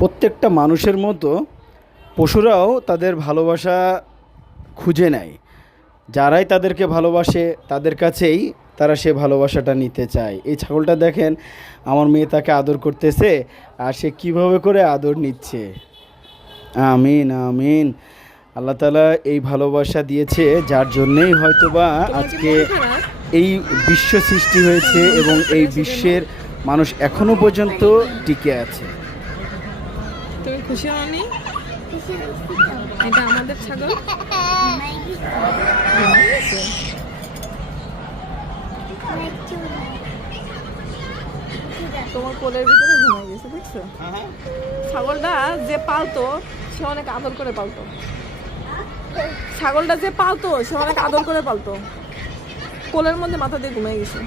প্রত্যেকটা মানুষের মতো পশুরাও তাদের ভালোবাসা খুঁজে নেয়। যারাই তাদেরকে ভালোবাসে তাদের কাছেই তারা সে ভালোবাসাটা নিতে চায়। এই ছাগলটা দেখেন, আমার মেয়ে তাকে আদর করতেছে আর সে কীভাবে করে আদর নিচ্ছে। আমিন আমিন। আল্লাহ তাআলা এই ভালোবাসা দিয়েছে, যার জন্যেই হয়তোবা আজকে এই বিশ্ব সৃষ্টি হয়েছে এবং এই বিশ্বের মানুষ এখনো পর্যন্ত টিকে আছে। তুমি খুশি হওনি? এটা আমাদের ছাগল। তোমার কোলের ভিতরে ঘুমাই গেছে, দেখছো? ছাগলটা যে পালতো সে অনেক আদর করে পালতো। ছাগলটা যে পালতো সে অনেক আদর করে পালতো। কোলের মধ্যে মাথা দিয়ে ঘুমাই গেছে।